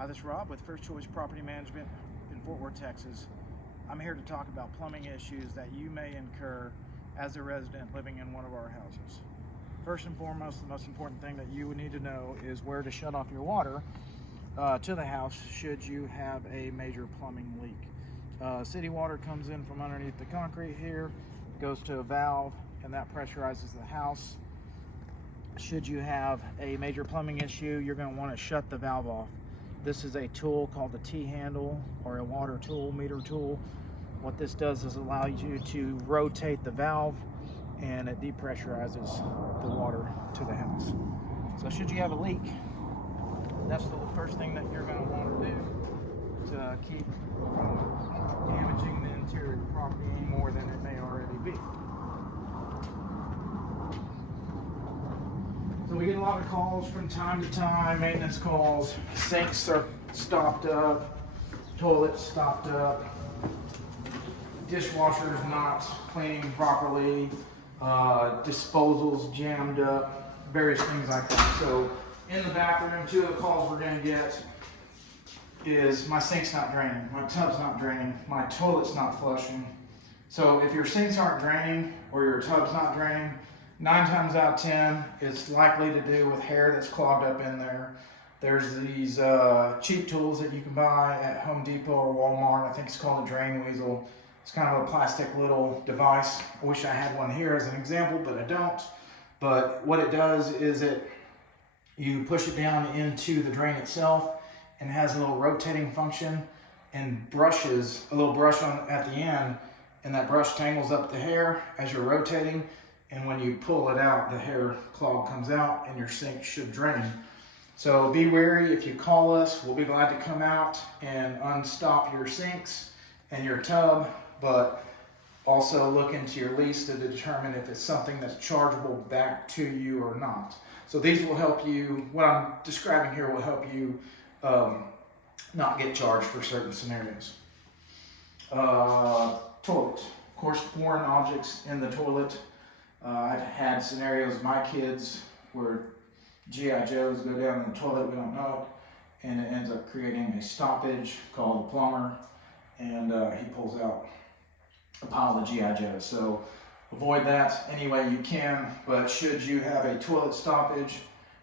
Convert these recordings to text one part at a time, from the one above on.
Hi, this is Rob with First Choice Property Management in Fort Worth, Texas. I'm here to talk about plumbing issues that you may incur as a resident living in one of our houses. First and foremost, the most important thing that you would need to know is where to shut off your water to the house should you have a major plumbing leak. City water comes in from underneath the concrete here, goes to a valve, and that pressurizes the house. Should you have a major plumbing issue, you're going to want to shut the valve off. This is a tool called the T-handle, or a water tool, meter tool. What this does is allow you to rotate the valve, and it depressurizes the water to the house. So should you have a leak, that's the first thing that you're going to want to do to keep from damaging the interior of the property any more than it may already be. So we get a lot of calls from time to time, maintenance calls. Sinks are stopped up, toilets stopped up, dishwashers not cleaning properly, disposals jammed up, various things like that. So in the bathroom, two of the calls we're gonna get is my sink's not draining, my tub's not draining, my toilet's not flushing. So if your sinks aren't draining or your tub's not draining, 9 times out of 10, it's likely to do with hair that's clogged up in there. There's these cheap tools that you can buy at Home Depot or Walmart. I think it's called a drain weasel. It's kind of a plastic little device. I wish I had one here as an example, but I don't. But what it does is you push it down into the drain itself, and has a little rotating function and brushes, a little brush at the end, and that brush tangles up the hair as you're rotating. And when you pull it out, the hair clog comes out and your sink should drain. So be wary. If you call us, we'll be glad to come out and unstop your sinks and your tub, but also look into your lease to determine if it's something that's chargeable back to you or not. So these will help you, what I'm describing here will help you not get charged for certain scenarios. Toilet. Of course, foreign objects in the toilet. I've had scenarios, my kids, where G.I. Joes go down in the toilet, we don't know it, and it ends up creating a stoppage called the plumber, and he pulls out a pile of G.I. Joes. So avoid that any way you can, but should you have a toilet stoppage,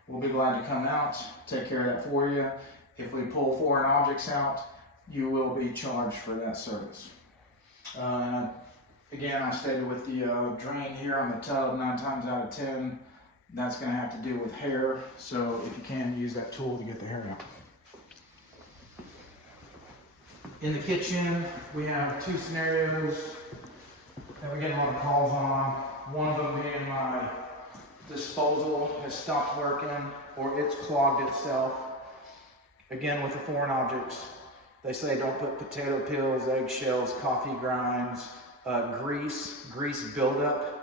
we'll be glad to come out, take care of that for you. If we pull foreign objects out, you will be charged for that service. Again, I stated with the drain here on the tub, 9 times out of 10, that's going to have to do with hair. So if you can, use that tool to get the hair out. In the kitchen, we have 2 scenarios that we get a lot of calls on. One of them being my disposal has stopped working or it's clogged itself. Again, with the foreign objects, they say don't put potato peels, eggshells, coffee grinds, grease buildup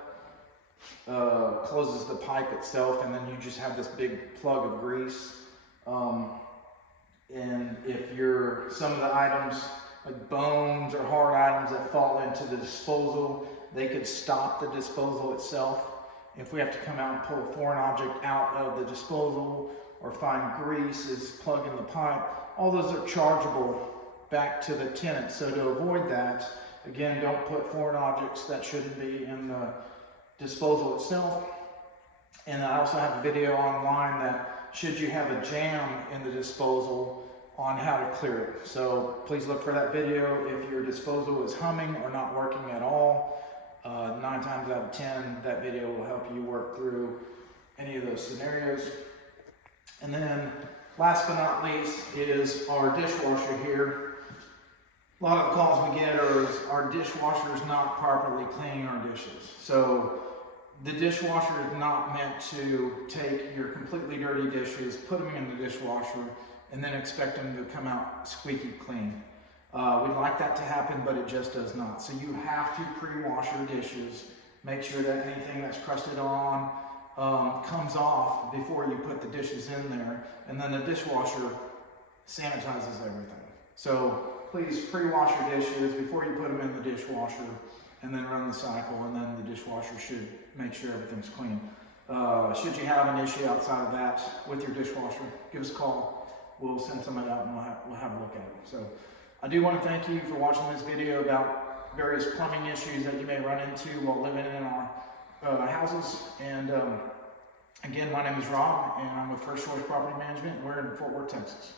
closes the pipe itself, and then you just have this big plug of grease. And if some of the items like bones or hard items that fall into the disposal, they could stop the disposal itself. If we have to come out and pull a foreign object out of the disposal or find grease is plugged in the pipe, all those are chargeable back to the tenant. So to avoid that, again, don't put foreign objects that shouldn't be in the disposal itself. And I also have a video online that should you have a jam in the disposal on how to clear it. So please look for that video if your disposal is humming or not working at all. 9 times out of 10, that video will help you work through any of those scenarios. And then last but not least is our dishwasher here. A lot of the calls we get are our dishwasher is not properly cleaning our dishes. So the dishwasher is not meant to take your completely dirty dishes, put them in the dishwasher, and then expect them to come out squeaky clean. We'd like that to happen, but it just does not. So you have to pre-wash your dishes. Make sure that anything that's crusted on comes off before you put the dishes in there, and then the dishwasher sanitizes everything. So please pre-wash your dishes before you put them in the dishwasher, and then run the cycle, and then the dishwasher should make sure everything's clean. Should you have an issue outside of that with your dishwasher, give us a call. we'll send somebody out and we'll have a look at them. So I do want to thank you for watching this video about various plumbing issues that you may run into while living in our houses. And again, my name is Rob, and I'm with First Choice Property Management. We're in Fort Worth, Texas.